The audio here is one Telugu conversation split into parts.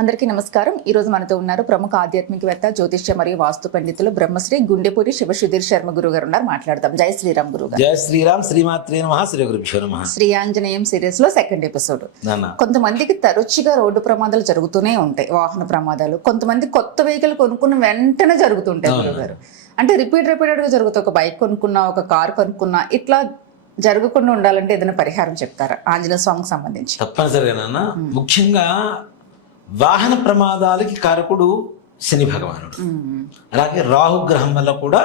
అందరికీ నమస్కారం. ఈ రోజు మనతో ఉన్నారు ప్రముఖ ఆధ్యాత్మికవేత్త, జ్యోతిష్య మరియు వాస్తు పండితులు బ్రహ్మశ్రీ గుండెపూరి శివసుధీర్ శర్మ గురువు గారు ఉన్నారు. మాట్లాడదాం. జై శ్రీరామ్ గురువు గారు. జై శ్రీరామ్. శ్రీమాత్రే నమః. శ్రీ గురుభ్యో నమః. శ్రీ ఆంజనేయం సిరీస్ లో సెకండ్ ఎపిసోడ్. కొంతమందికి తరచుగా రోడ్డు ప్రమాదాలు జరుగుతూనే ఉంటాయి, వాహన ప్రమాదాలు. కొంతమంది కొత్త వెహికల్ కొనుక్కున్న వెంటనే జరుగుతుంటాయి గురువు గారు. అంటే రిపీటెడ్ గా జరుగుతాయి. ఒక బైక్ కొనుక్కున్నా, ఒక కార్ కొనుక్కున్నా, ఇట్లా జరగకుండా ఉండాలంటే ఏదైనా పరిహారం చెప్తారా ఆంజనేయ స్వామికి సంబంధించి? తప్పనిసరిగా నాన్న. ముఖ్యంగా వాహన ప్రమాదాలకి కారకుడు శని భగవానుడు. అలాగే రాహుగ్రహం వల్ల కూడా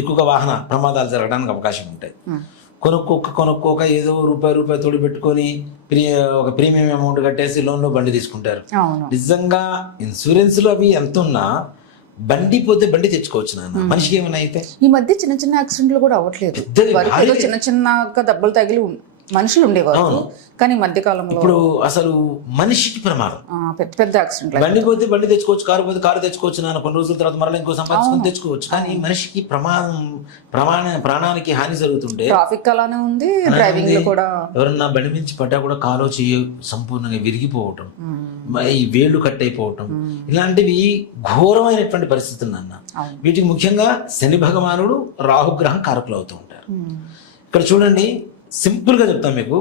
ఎక్కువగా వాహన ప్రమాదాలు జరగడానికి అవకాశం ఉంటాయి. కొనుక్కోక ఏదో రూపాయి తోడు పెట్టుకొని ఒక ప్రీమియం అమౌంట్ కట్టేసి లోన్లో బండి తీసుకుంటారు. నిజంగా ఇన్సూరెన్స్లు అవి ఎంత ఉన్నా బండి పోతే బండి తెచ్చుకోవచ్చు నాన్న. మనిషికి ఏమైనా అయితే ఈ మధ్య చిన్న చిన్న యాక్సిడెంట్లు కూడా అవ్వట్లేదు. చిన్న చిన్నగా దెబ్బలు తగిలి మనుషులు ఉండేవారు, కానీ మధ్య కాలంలో ఇప్పుడు అసలు మనిషికి ప్రమాదం. పెద్ద యాక్సిడెంట్. బండి పోతే బండి తెచ్చుకోవచ్చు, కారు పోతే కారు తెచ్చుకోవచ్చు నాన్న. కొన్ని రోజుల తర్వాత మరలా ఇంకో సంపాదించుకొని తెచ్చుకోవచ్చు. కానీ మనిషికి ప్రాణానికి హాని జరుగుతుంటే ట్రాఫిక్ అలానే ఉంది, డ్రైవింగ్ లో కూడా. ఎవరన్నా బండి మించి పడ్డా కూడా కాలో చెయ్యి సంపూర్ణంగా విరిగిపోవటం, ఈ వేళ్లు కట్ అయిపోవటం, ఇలాంటివి ఘోరమైనటువంటి పరిస్థితులు నాన్న. వీటికి ముఖ్యంగా శని భగవానుడు, రాహుగ్రహం కారకులు అవుతూ ఉంటారు. ఇక్కడ చూడండి, సింపుల్ గా చెప్తాం మీకు.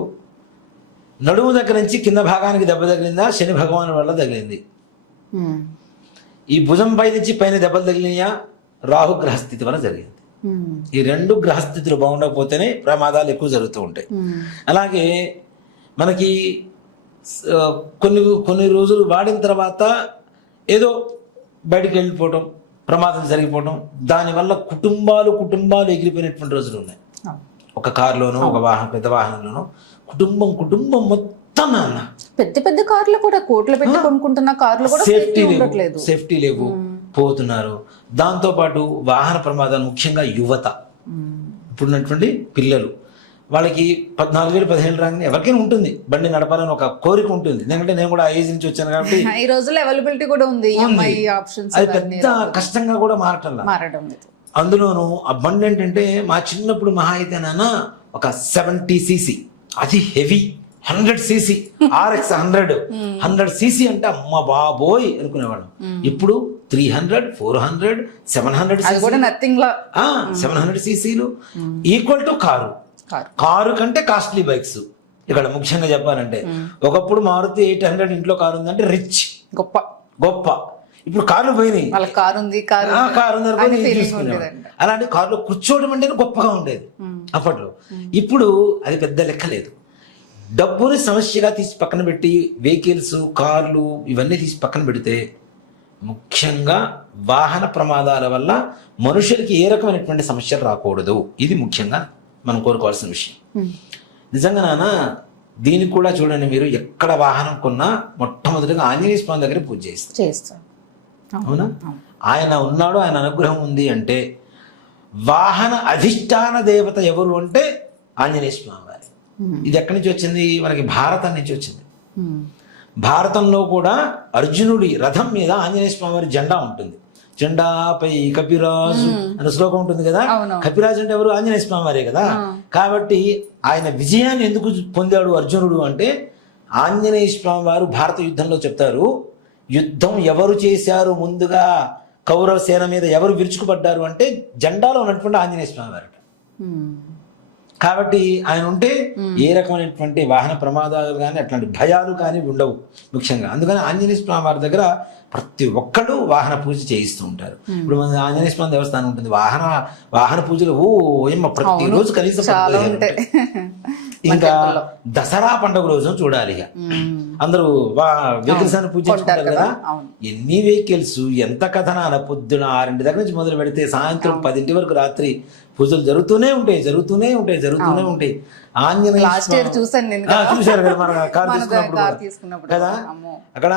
నడుము దగ్గర నుంచి కింద భాగానికి దెబ్బ తగిలిందా, శని భగవాను వల్ల తగిలింది. ఈ భుజం పై నుంచి పైన దెబ్బలు తగిలినాయా, రాహు గ్రహస్థితి వల్ల జరిగింది. ఈ రెండు గ్రహస్థితులు బాగుండకపోతేనే ప్రమాదాలు ఎక్కువ జరుగుతూ ఉంటాయి. అలాగే మనకి కొన్ని రోజులు వాడిన తర్వాత ఏదో బయటికి వెళ్ళిపోవటం, ప్రమాదం జరిగిపోవటం, దానివల్ల కుటుంబాలు ఎగిరిపోయినటువంటి రోజులు ఉన్నాయి. ఒక కారులోనో, ఒక పెద్ద వాహనంలోనో కుటుంబం మొత్తం నాన్న. పెద్ద కార్లు కూడా కోట్లు పెట్టి కొనుక్కుంటున్న కార్లు కూడా సేఫ్టీ లేవు, పోతున్నారు. దాంతో పాటు వాహన ప్రమాదాలు, ముఖ్యంగా యువత, ఇప్పుడున్నటువంటి పిల్లలు, వాళ్ళకి 14-15 రాగానే ఎవరికైనా ఉంటుంది బండి నడపాలని ఒక కోరిక ఉంటుంది. ఎందుకంటే నేను కూడా ఆ ఏజ్ నుంచి వచ్చాను కాబట్టి ఈ రోజుల్లో అవైలబిలిటీ కూడా ఉంది, అది పెద్ద కష్టంగా కూడా మారడం. అందులోనూ ఆ బండి ఏంటంటే మా చిన్నప్పుడు మహా అయితే నాన్న ఒక 70cc, అది హెవీ 100cc, RX 100cc అంటే అమ్మ బాబోయ్ అనుకునేవాళ్ళం. ఇప్పుడు 300, 400, 700cc ఈక్వల్ టు కారు కంటే కాస్ట్లీ బైక్స్. ఇక్కడ ముఖ్యంగా చెప్పాలంటే ఒకప్పుడు మారుతి 800 ఇంట్లో కారు ఉందంటే రిచ్, గొప్ప. ఇప్పుడు కార్లు పోయినాయి, అలాంటి కారులో కూర్చోవడం అంటే గొప్పగా ఉండేది అప్పట్లో. ఇప్పుడు అది పెద్ద లెక్క లేదు. డబ్బుని సమస్యగా తీసి పక్కన పెట్టి వెహికల్స్, కార్లు ఇవన్నీ తీసి పక్కన పెడితే ముఖ్యంగా వాహన ప్రమాదాల వల్ల మనుషులకి ఏ రకమైనటువంటి సమస్యలు రాకూడదు. ఇది ముఖ్యంగా మనం కోరుకోవాల్సిన విషయం. నిజంగా నాన్న, దీనికి కూడా చూడండి, మీరు ఎక్కడ వాహనం కొన్నా మొట్టమొదటిగా ఆంజనేయ స్వామి దగ్గర పూజ చేస్తారు. అవునా? ఆయన ఉన్నాడు, ఆయన అనుగ్రహం ఉంది అంటే వాహన అధిష్టాన దేవత ఎవరు అంటే ఆంజనేయ స్వామి వారి. ఇది ఎక్కడి నుంచి వచ్చింది? మనకి భారతం నుంచి వచ్చింది. భారతంలో కూడా అర్జునుడి రథం మీద ఆంజనేయ స్వామి వారి జెండా ఉంటుంది. జెండాపై కపిరాజు అనే శ్లోకం ఉంటుంది కదా. కపిరాజు అంటే ఎవరు? ఆంజనేయ స్వామి వారే కదా. కాబట్టి ఆయన విజయాన్ని ఎందుకు పొందాడు అర్జునుడు అంటే, ఆంజనేయ స్వామి వారు భారత యుద్ధంలో చెప్తారు, యుద్ధం ఎవరు చేశారు ముందుగా కౌరవ సేన మీద ఎవరు విరుచుకుపడ్డారు అంటే జెండాలో ఉన్నటువంటి ఆంజనేయ స్వామి వారట. కాబట్టి ఆయన ఉంటే ఏ రకమైనటువంటి వాహన ప్రమాదాలు కానీ అట్లాంటి భయాలు కానీ ఉండవు ముఖ్యంగా. అందుకని ఆంజనేయ స్వామి వారి దగ్గర ప్రతి ఒక్కళ్ళు వాహన పూజ చేయిస్తూ ఉంటారు. ఇప్పుడు మన ఆంజనేయ స్వామి దేవస్థానం ఉంటుంది, వాహన పూజలు ప్రతిరోజు కనీసం. ఇంకా దసరా పండుగ రోజు చూడాలి, ఇక అందరూ వెహికల్స్ అని పూజ చేసుకుంటారు కదా. ఎన్ని వెహికల్స్, ఎంత కథనాన, పొద్దున 6 దగ్గర నుంచి మొదలు పెడితే సాయంత్రం 10 వరకు రాత్రి పూజలు జరుగుతూనే ఉంటాయి. ఆంజనేయ చూశారు కదా మన కారు తీసుకున్నప్పుడు కదా. అక్కడ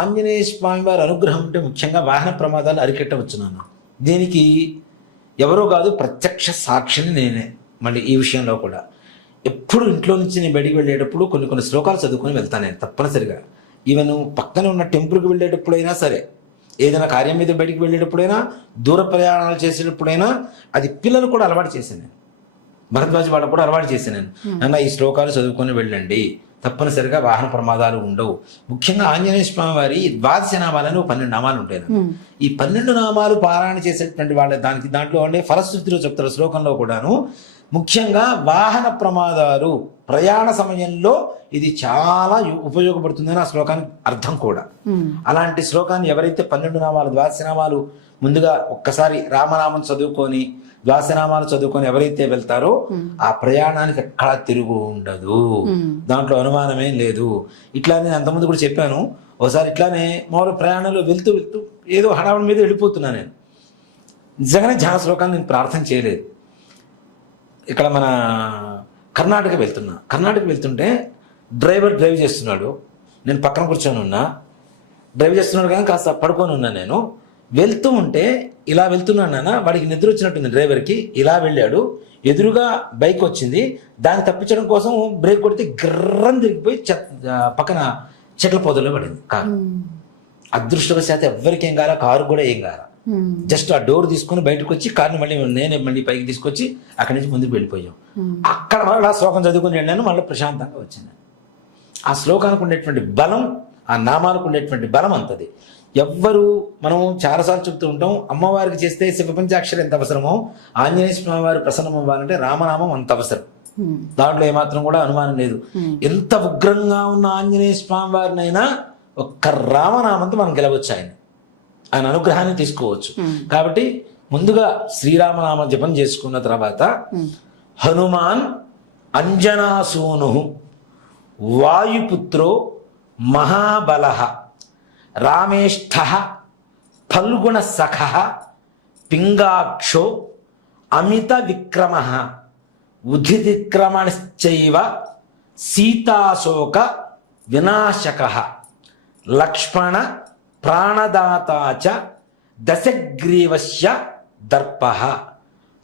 ఆంజనేయ స్వామి వారి అనుగ్రహం ఉంటే ముఖ్యంగా వాహన ప్రమాదాలు అరికెట్టవచ్చు నాన్న. దీనికి ఎవరో కాదు, ప్రత్యక్ష సాక్షిని నేనే. మళ్ళీ ఈ విషయంలో కూడా ఎప్పుడు ఇంట్లో నుంచి నేను బయటికి వెళ్ళేటప్పుడు కొన్ని శ్లోకాలు చదువుకొని వెళ్తాను నేను తప్పనిసరిగా. ఈవెన్ పక్కన ఉన్న టెంపుల్కి వెళ్ళేటప్పుడైనా సరే, ఏదైనా కార్యం మీద బయటికి వెళ్ళేటప్పుడైనా, దూర ప్రయాణాలు చేసేటప్పుడైనా, అది పిల్లలు కూడా అలవాటు చేశాను నేను. భరద్వాజ వాళ్ళకు కూడా అలవాటు చేశాను నేను. అన్న ఈ శ్లోకాలు చదువుకొని వెళ్ళండి, తప్పనిసరిగా వాహన ప్రమాదాలు ఉండవు. ముఖ్యంగా ఆంజనేయ స్వామి వారి ద్వాదశ నామాలని 12 నామాలు ఉంటాయి. ఈ 12 నామాలు పారాయణ చేసేటువంటి వాళ్ళ దాంట్లో అంటే ఫలశ్రుతిలో చెప్తారు శ్లోకంలో కూడాను, ముఖ్యంగా వాహన ప్రమాదాలు ప్రయాణ సమయంలో ఇది చాలా ఉపయోగపడుతుందని ఆ శ్లోకానికి అర్థం కూడా. అలాంటి శ్లోకాన్ని ఎవరైతే 12 నామాలు ద్వాదశ నామాలు ముందుగా ఒక్కసారి రామనామం చదువుకొని ద్వాసనామాలు చదువుకొని ఎవరైతే వెళ్తారో ఆ ప్రయాణానికి ఎక్కడా తిరుగు ఉండదు, దాంట్లో అనుమానమేం లేదు. ఇట్లా నేను అంతకుముందు కూడా చెప్పాను. ఒకసారి ఇట్లానే మామూలు ప్రయాణంలో వెళ్తూ ఏదో హడావుడి మీద వెళ్ళిపోతున్నా నేను. నిజంగానే ధ్యాన శ్లోకాన్ని నేను ప్రార్థన చేయలేదు. ఇక్కడ మన కర్ణాటక వెళ్తుంటే డ్రైవర్ డ్రైవ్ చేస్తున్నాడు, నేను పక్కన కూర్చొని ఉన్నా. డ్రైవ్ చేస్తున్నాడు కానీ కాస్త పడుకొని ఉన్నా. నేను వెళ్తూ ఉంటే ఇలా వెళ్తున్నాను నాన్న, వాడికి నిద్ర వచ్చినట్టుంది డ్రైవర్కి. ఇలా వెళ్ళాడు, ఎదురుగా బైక్ వచ్చింది, దాన్ని తప్పించడం కోసం బ్రేక్ కొడితే గిర్రం తిరిగిపోయి పక్కన చెట్ల పొదల్లో పడింది కారు. అదృష్టవశాత్తు ఎవ్వరికి ఏం కాల, కారు కూడా ఏం కాల. జస్ట్ ఆ డోర్ తీసుకుని బయటకు వచ్చి కార్ని నేనే పైకి తీసుకొచ్చి అక్కడి నుంచి ముందుకు వెళ్ళిపోయాం. అక్కడ మళ్ళీ ఆ శ్లోకం చదువుకుని వెళ్ళాను, మళ్ళీ ప్రశాంతంగా వచ్చింది. ఆ శ్లోకానికి ఉండేటువంటి బలం, ఆ నామాలకు ఉండేటువంటి బలం అంతది. ఎవ్వరు మనం చాలాసార్లు చెప్తూ ఉంటాం, అమ్మవారికి చేస్తే శివపంచాక్షరి ఎంత అవసరమో ఆంజనేయ స్వామి వారి ప్రసన్నం అవ్వాలంటే రామనామం అంత అవసరం. దాంట్లో ఏమాత్రం కూడా అనుమానం లేదు. ఎంత ఉగ్రంగా ఉన్న ఆంజనేయ స్వామి వారినైనా ఒక్క రామనామంతో మనం గెలవచ్చు, ఆయన అనుగ్రహాన్ని తీసుకోవచ్చు. కాబట్టి ముందుగా శ్రీరామనామ జపం చేసుకున్న తర్వాత హనుమాన్ అంజనాసూను వాయుపుత్రో మహాబలః రామేష్ఠః ఫల్గుణ సఖః పింగాక్షో అమిత విక్రమః ఉదితిక్రమణశ్చైవ సీతాశోక వినాశకః లక్ష్మణ ప్రాణదాతా చ దశగ్రీవస్య దర్పః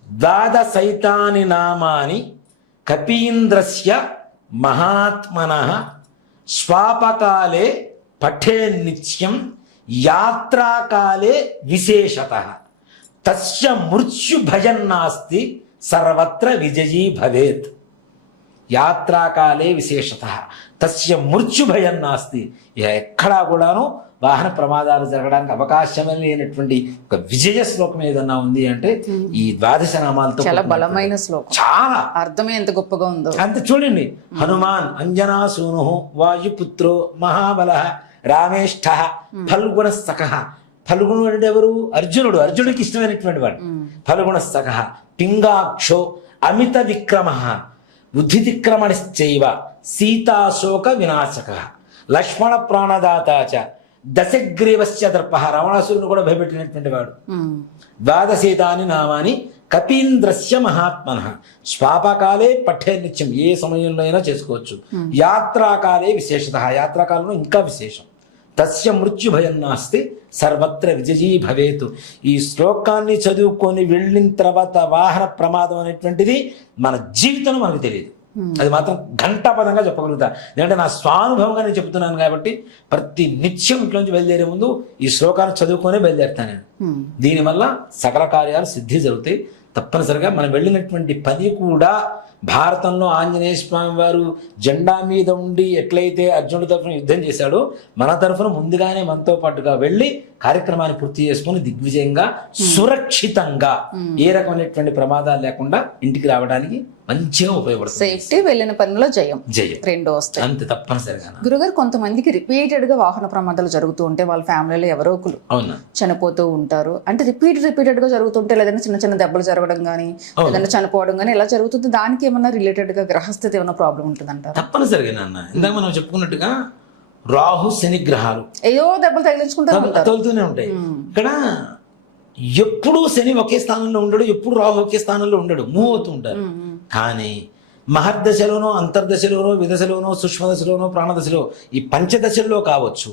ద్వాదశైతాని నామాని కపీంద్రస్య మహాత్మనః స్వాపకాలే పఠే నిత్యం యాత్రాకాలే విశేషతః తస్య మృత్యు భయన్నాస్తి సర్వత్ర విజయీ భవేత్. యాత్రాకాలే విశేషతః తస్య మృత్యు భయన్నాస్తి. ఎక్కడా కూడాను వాహన ప్రమాదాలు జరగడానికి అవకాశమే లేనటువంటి ఒక విజయ శ్లోకం ఏదన్నా ఉంది అంటే ఈ ద్వాదశ నామాలతో. చాలా బలమైన శ్లోకం, చాలా అర్థమే ఎంత గొప్పగా ఉందో. అంత చూడండి, హనుమాన్ అంజనాసూను వాయుపుత్రో మహాబలః రామేష్ఠః ఫల్గుణ సఖః. ఫల్గుణుడు అంటే ఎవరు? అర్జునుడు. అర్జునుడికి ఇష్టమైనటువంటి వాడు. ఫల్గుణ సఖః పింగాక్షో అమిత విక్రమః ఉద్ధితిక్రమణశ్చైవ సీతాశోక వినాశకః లక్ష్మణ ప్రాణదాతా చ దశగ్రీవస్య దర్పః. రావణాసురుని కూడా భయపెట్టినటువంటి వాడు. ద్వాదశీతాని నామాని కపీంద్రస్య మహాత్మనః స్వాపకాలే పఠే నిత్యం. ఏ సమయంలో అయినా చేసుకోవచ్చు. యాత్రాకాలే విశేషతః. యాత్రాకాలంలో ఇంకా విశేషం. తస్య మృత్యు భయం నాస్తి సర్వత్ర విజయీ భవేతు. ఈ శ్లోకాన్ని చదువుకొని వెళ్ళిన తర్వాత వాహన ప్రమాదం అనేటువంటిది మన జీవితంలో మనకు తెలియదు. అది మాత్రం ఘంటాపదంగా చెప్పగలుగుతా. ఎందుకంటే నా స్వానుభవంగా నేను చెప్తున్నాను కాబట్టి ప్రతి నిత్యం ఇంట్లోంచి బయలుదేరే ముందు ఈ శ్లోకాన్ని చదువుకొనే బయలుదేరుతాను నేను. దీనివల్ల సకల కార్యాలు సిద్ధి జరుగుతాయి. తప్పనిసరిగా మనం వెళ్ళినటువంటి పని కూడా భారతంలో ఆంజనేయ స్వామి వారు జెండా మీద ఉండి ఎట్లయితే అర్జునుడి తరఫున యుద్ధం చేశాడో మన తరఫున ముందుగానే మనతో పాటుగా వెళ్ళి కార్యక్రమాన్ని పూర్తి చేసుకుని దిగ్విజయంగా సురక్షితంగా ఏ రకమైనటువంటి ప్రమాదాలు లేకుండా ఇంటికి రావడానికి మంచిగా ఉపయోగపడుతుంది. సేఫ్టీ, వెళ్ళిన పనిలో జయం రెండు వస్తాయి అంతే తప్పనిసరిగా. గురుగారు, కొంతమందికి రిపీటెడ్ గా వాహన ప్రమాదాలు జరుగుతూ ఉంటే వాళ్ళ ఫ్యామిలీలో ఎవరో ఒకరు చనిపోతూ ఉంటారు. అంటే రిపీటెడ్ గా జరుగుతుంటే లేదంటే చిన్న చిన్న దెబ్బలు జరగడం కానీ లేదంటే చనిపోవడం కానీ ఎలా జరుగుతుంది? దానికి ఏమన్నా రిలేటెడ్ గా గ్రహస్థితి ఏమైనా ప్రాబ్లం ఉంటుంది అంటారు? తప్పనిసరిగా నాన్న, ఇందాక మనం చెప్పుకున్నట్టుగా రాహు శని గ్రహాలు ఏదో దెబ్బలు తగులుతూనే ఉంటాయి. ఇక్కడ ఎప్పుడు శని ఒకే స్థానంలో ఉండడు, ఎప్పుడు రాహు ఒకే స్థానంలో ఉండడు, మూవ్ అవుతూ ఉంటారు. కానీ మహర్దశలోనో అంతర్దశలోనో విదశలోనో సూక్ష్మదశలోనో ప్రాణదశలో ఈ పంచదశల్లో కావచ్చు,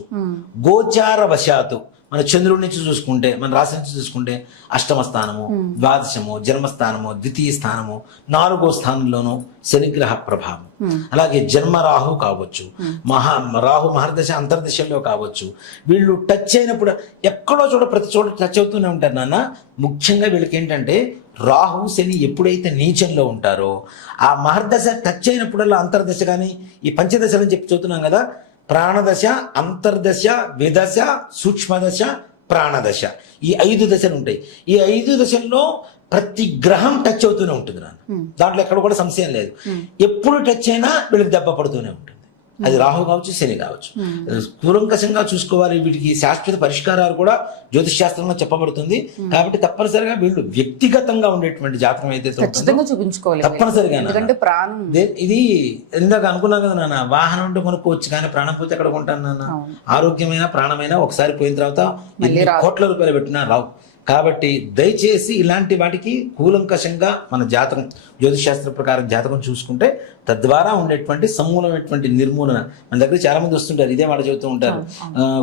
గోచార వశాత్తు మన చంద్రుడి నుంచి చూసుకుంటే, మన రాశి నుంచి చూసుకుంటే అష్టమ స్థానము, ద్వాదశము, జన్మస్థానము, ద్వితీయ స్థానము, 4వ స్థానంలోనూ శనిగ్రహ ప్రభావం. అలాగే జన్మ రాహు కావచ్చు, రాహు మహర్దశ అంతర్దశల్లో కావచ్చు. వీళ్ళు టచ్ అయినప్పుడు ఎక్కడో చోట ప్రతి చోట టచ్ అవుతూనే ఉంటారు నాన్న. ముఖ్యంగా వీళ్ళకి ఏంటంటే రాహు శని ఎప్పుడైతే నీచంలో ఉంటారో ఆ మహర్దశ టచ్ అయినప్పుడల్లా అంతర్దశ కానీ ఈ పంచదశలని చెప్పి చదువుతున్నాం కదా, ప్రాణదశ, అంతర్దశ, విదశ, సూక్ష్మదశ, ప్రాణదశ, ఈ 5 దశలు ఉంటాయి. ఈ 5 దశల్లో ప్రతి గ్రహం టచ్ అవుతూనే ఉంటుంది నాన్న. దాంట్లో ఎక్కడ కూడా సంశయం లేదు. ఎప్పుడు టచ్ అయినా వీళ్ళకి దెబ్బ పడుతూనే ఉంటుంది. అది రాహు కావచ్చు, శని కావచ్చు. కూలంకషంగా చూసుకోవాలి. వీటికి శాశ్వత పరిష్కారాలు కూడా జ్యోతిష్ శాస్త్రంలో చెప్పబడుతుంది. కాబట్టి తప్పనిసరిగా వీళ్ళు వ్యక్తిగతంగా ఉండేటువంటి జాతకం అయితే ఖచ్చితంగా చూపించుకోవాలి తప్పనిసరిగా. ఎందుకంటే ప్రాణం ఇది ఇందాక అనుకున్నాం కదా నాన్న, వాహనం ఉంటే కొనుక్కోవచ్చు కానీ ప్రాణం పోతే ఎక్కడ కొంటాను నాన్న. ఆరోగ్యమైన ప్రాణమైనా ఒకసారి పోయిన తర్వాత ఎన్ని కోట్ల రూపాయలు పెట్టినా రావు. కాబట్టి దయచేసి ఇలాంటి వాటికి కూలంకషంగా మన జాతకం, జ్యోతిష్ శాస్త్ర ప్రకారం జాతకం చూసుకుంటే తద్వారా ఉండేటువంటి సమూలమైనటువంటి నిర్మూలన. మన దగ్గర చాలా మంది వస్తుంటారు, ఇదే మాట చెబుతూ ఉంటారు,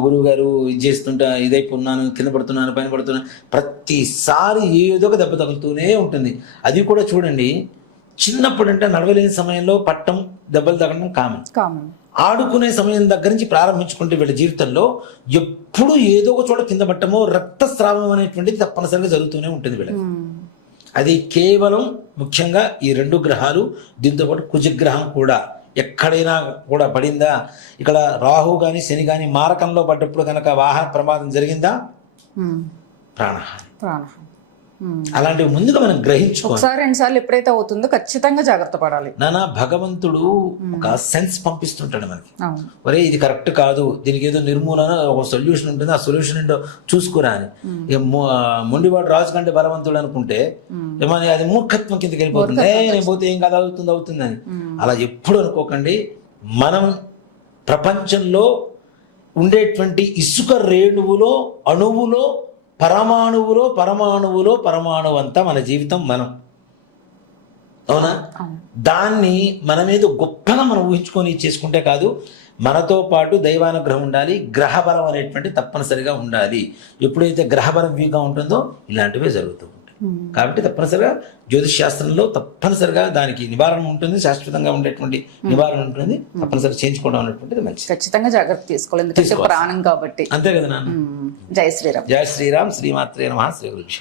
గురువు గారు ఇది చేస్తుంటా, ఇదైపోతున్నాను, కింద పడుతున్నాను, పైన పడుతున్నాను. ప్రతిసారి ఏదో ఒక దెబ్బ తగులుతూనే ఉంటుంది. అది కూడా చూడండి, చిన్నప్పుడు అంటే నడవలేని సమయంలో పట్టం, దెబ్బలు తగలడం కామన్. ఆడుకునే సమయం దగ్గర నుంచి ప్రారంభించుకుంటే వీళ్ళ జీవితంలో ఎప్పుడు ఏదో ఒక చోట కింద పట్టమో, రక్తస్రావం అనేటువంటిది తప్పనిసరిగా జరుగుతూనే ఉంటుంది వీళ్ళకి. అది కేవలం ముఖ్యంగా ఈ 2 గ్రహాలు, దీంతో పాటు కుజగ్రహం కూడా ఎక్కడైనా కూడా పడిందా, ఇక్కడ రాహు కానీ శని కానీ మారకంలో పడ్డప్పుడు కనుక వాహన ప్రమాదం జరిగిందా, ప్రాణహాని. అలాంటివి ముందుగా మనం గ్రహించుకోవాలి. ఒకసారి 2 సార్లు ఎప్పుడైతే అవుతుందో ఖచ్చితంగా జాగ్రత్త పడాలి. నానా భగవంతుడు ఒక సెన్స్ పంపిస్తుంటాడు మనకి, ఒరే ఇది కరెక్ట్ కాదు, దీనికి ఏదో నిర్మూలన ఒక సొల్యూషన్ ఉంటుంది, ఆ సొల్యూషన్ ఏంటో చూసుకురా అని. మొండివాడు రాజు కంటే బలవంతుడు అనుకుంటే ఏమని అది మూర్ఖత్వం కిందకి వెళ్ళిపోతుంది. నేను పోతే ఏం కాదు, అవుతుంది అని. అలా ఎప్పుడు అనుకోకండి. మనం ప్రపంచంలో ఉండేటువంటి ఇసుక రేణువులో, అణువులో, పరమాణువు అంతా మన జీవితం. మనం అవునా, దాన్ని మన మీద గొప్పగా మనం ఊహించుకొని చేసుకుంటే కాదు, మనతో పాటు దైవానుగ్రహం ఉండాలి, గ్రహబలం అనేటువంటి తప్పనిసరిగా ఉండాలి. ఎప్పుడైతే గ్రహబలం వీక్గా ఉంటుందో ఇలాంటివే జరుగుతూ ఉంటాయి. కాబట్టి తప్పనిసరిగా జ్యోతిష్ శాస్త్రంలో తప్పనిసరిగా దానికి నివారణ ఉంటుంది, శాశ్వతంగా ఉండేటువంటి నివారణ ఉంటుంది. తప్పనిసరిగా చేయించుకోవడం అనేటువంటిది మంచిది. ఖచ్చితంగా జాగ్రత్త తీసుకోవాలి, ఎందుకంటే ప్రాణం కాబట్టి. అంతే కదా నాన్న. జై శ్రీరామ్. జై శ్రీరామ్. శ్రీమాత్రే నమః. శ్రీ గురు.